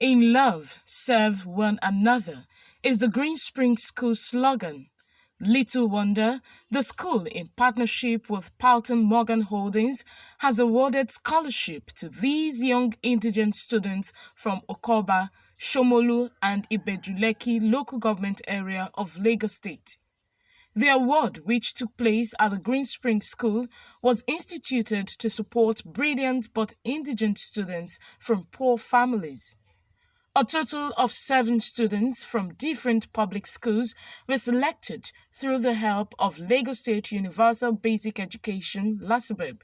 In love, serve one another is the Greenspring School slogan. Little wonder, the school, in partnership with Palton Morgan Holdings, has awarded scholarship to these young indigent students from Okoba, Shomolu, and Ibejuleki local government area of Lagos State. The award, which took place at the Greenspring School, was instituted to support brilliant but indigent students from poor families. A total of 7 students from different public schools were selected through the help of Lagos State Universal Basic Education, LASUBEB.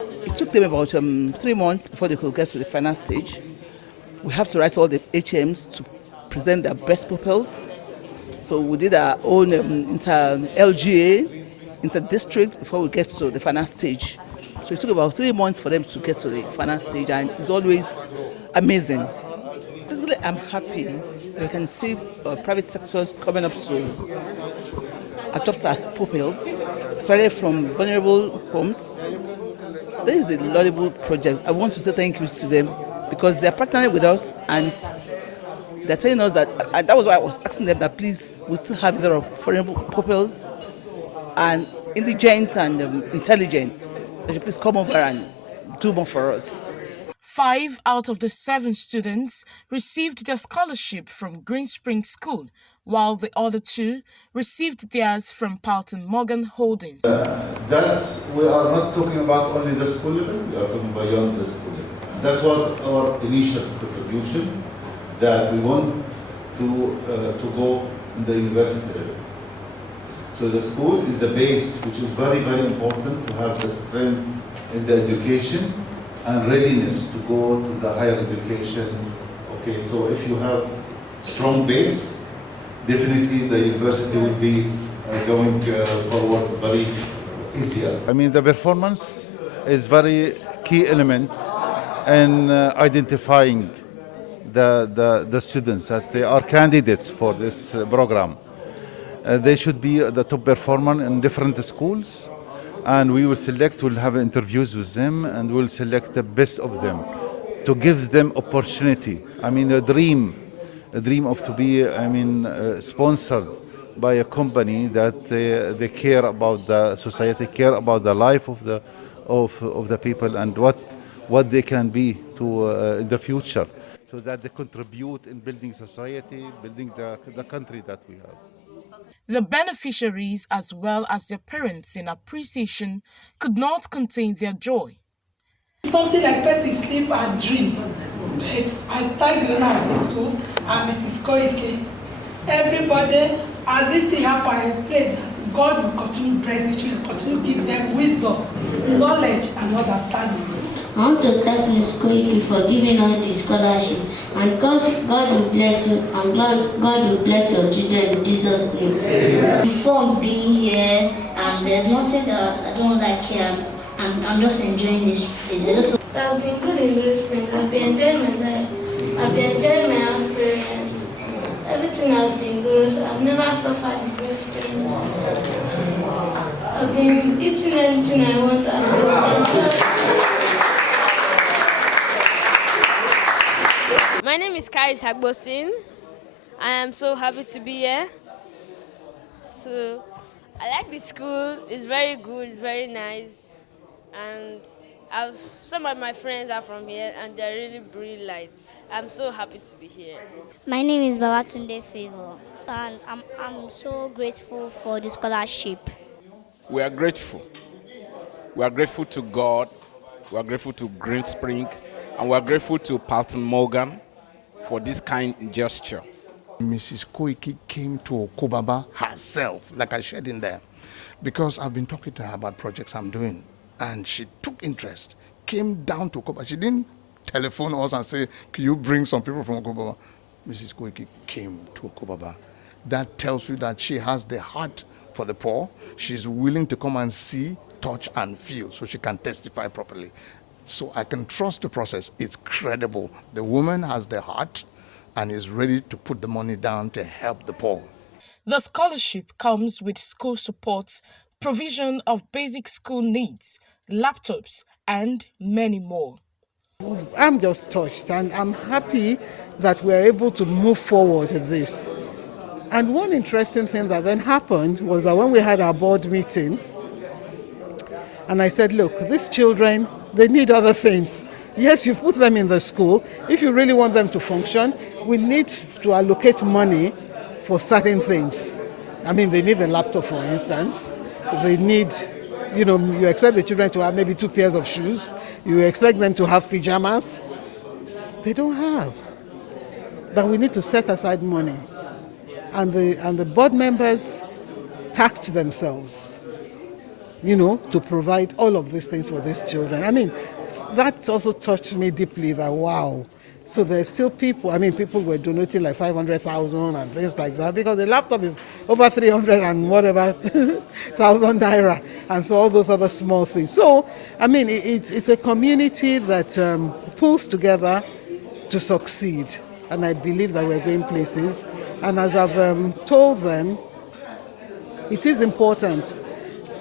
It took them about 3 months before they could get to the final stage. We have to write all the HMs to present their best pupils. So we did our own inter-LGA, inter-district before we get to the final stage. So it took about 3 months for them to get to the final stage, and it's always amazing. Basically, I'm happy we can see private sectors coming up to adopt our pupils, especially from vulnerable homes. There is a laudable project. I want to say thank you to them because they're partnering with us and they're telling us that, and that was why I was asking them that please, we still have a lot of vulnerable pupils and indigents and intelligent. They should please come over and do more for us. 5 out of the 7 students received their scholarship from Greenspring School, while the other 2 received theirs from Palton Morgan Holdings. We are not talking about only the school level, we are talking beyond the school level. And that was our initial contribution, that we want to go in the university level. So the school is the base, which is very, very important to have the strength in the education and readiness to go to the higher education. Okay, so if you have strong base, definitely the university will be going forward very easier. I mean, the performance is very key element in identifying the students that they are candidates for this program. They should be the top performer in different schools, and we will select, we'll have interviews with them, and we'll select the best of them to give them opportunity. I mean, a dream of to be, sponsored by a company that they care about the society, care about the life of the people, and what they can be to in the future, so that they contribute in building society, building the country that we have. The beneficiaries, as well as their parents, in appreciation, could not contain their joy. Something like person sleep and dream. I thank the owner of the school and Mrs. Kuiki. Everybody, as this thing happens, I pray that God will continue bless you, continue give them wisdom, knowledge, and understanding. I want to thank Ms. Kuiki for giving us the scholarship, and God will bless you, and God will bless your children in Jesus' name. Before being here, there's nothing that I don't like here. I'm just enjoying this place. It has been good in Greenspring. I've been enjoying my life. I've been enjoying my experience. Everything has been good. I've never suffered in Greenspring. I've been eating anything I want. My name is Karis Hagbosin. I am so happy to be here. So I like the school. It's very good. It's very nice. And some of my friends are from here, and they're really brilliant. I'm so happy to be here. My name is Babatunde Favor, and I'm so grateful for the scholarship. We are grateful. We are grateful to God. We are grateful to Greenspring, and we are grateful to Palton Morgan for this kind gesture. Mrs. Kuiki came to Okobaba herself, like I shared in there, because I've been talking to her about projects I'm doing, and she took interest, came down to Okobaba. She didn't telephone us and say, can you bring some people from Okobaba? Mrs. Kuiki came to Okobaba. That tells you that she has the heart for the poor. She's willing to come and see, touch, and feel, so she can testify properly. So I can trust the process. It's credible. The woman has the heart and is ready to put the money down to help the poor. The scholarship comes with school support, provision of basic school needs, laptops, and many more. I'm just touched, and I'm happy that we're able to move forward with this. And one interesting thing that then happened was that when we had our board meeting, and I said, look, these children, they need other things. Yes, you put them in the school. If you really want them to function, we need to allocate money for certain things. I mean, they need a laptop, for instance. They need, you expect the children to have maybe 2 pairs of shoes. You expect them to have pajamas. They don't have. That we need to set aside money. And the board members tasked themselves, to provide all of these things for these children. I mean, that's also touched me deeply that, wow. So there's still people, people were donating like 500,000 and things like that, because the laptop is over 300 and whatever thousand naira, and so all those other small things. So, it's a community that pulls together to succeed, and I believe that we're going places. And as I've told them, it is important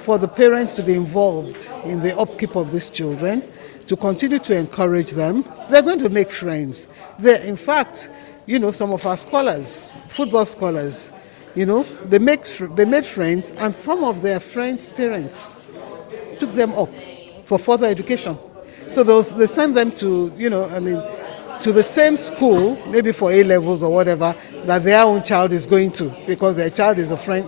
for the parents to be involved in the upkeep of these children, to continue to encourage them. They're going to make friends. In fact, some of our scholars, football scholars, they made friends, and some of their friends' parents took them up for further education. So they send them to, to the same school, maybe for A-levels or whatever, that their own child is going to, because their child is a friend,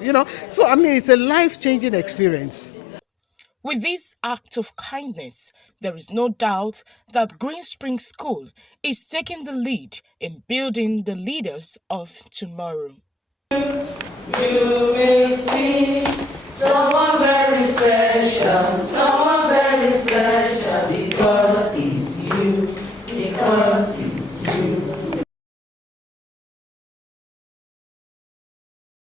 So, it's a life-changing experience. With this act of kindness, there is no doubt that Greenspring School is taking the lead in building the leaders of tomorrow. You may see someone very special,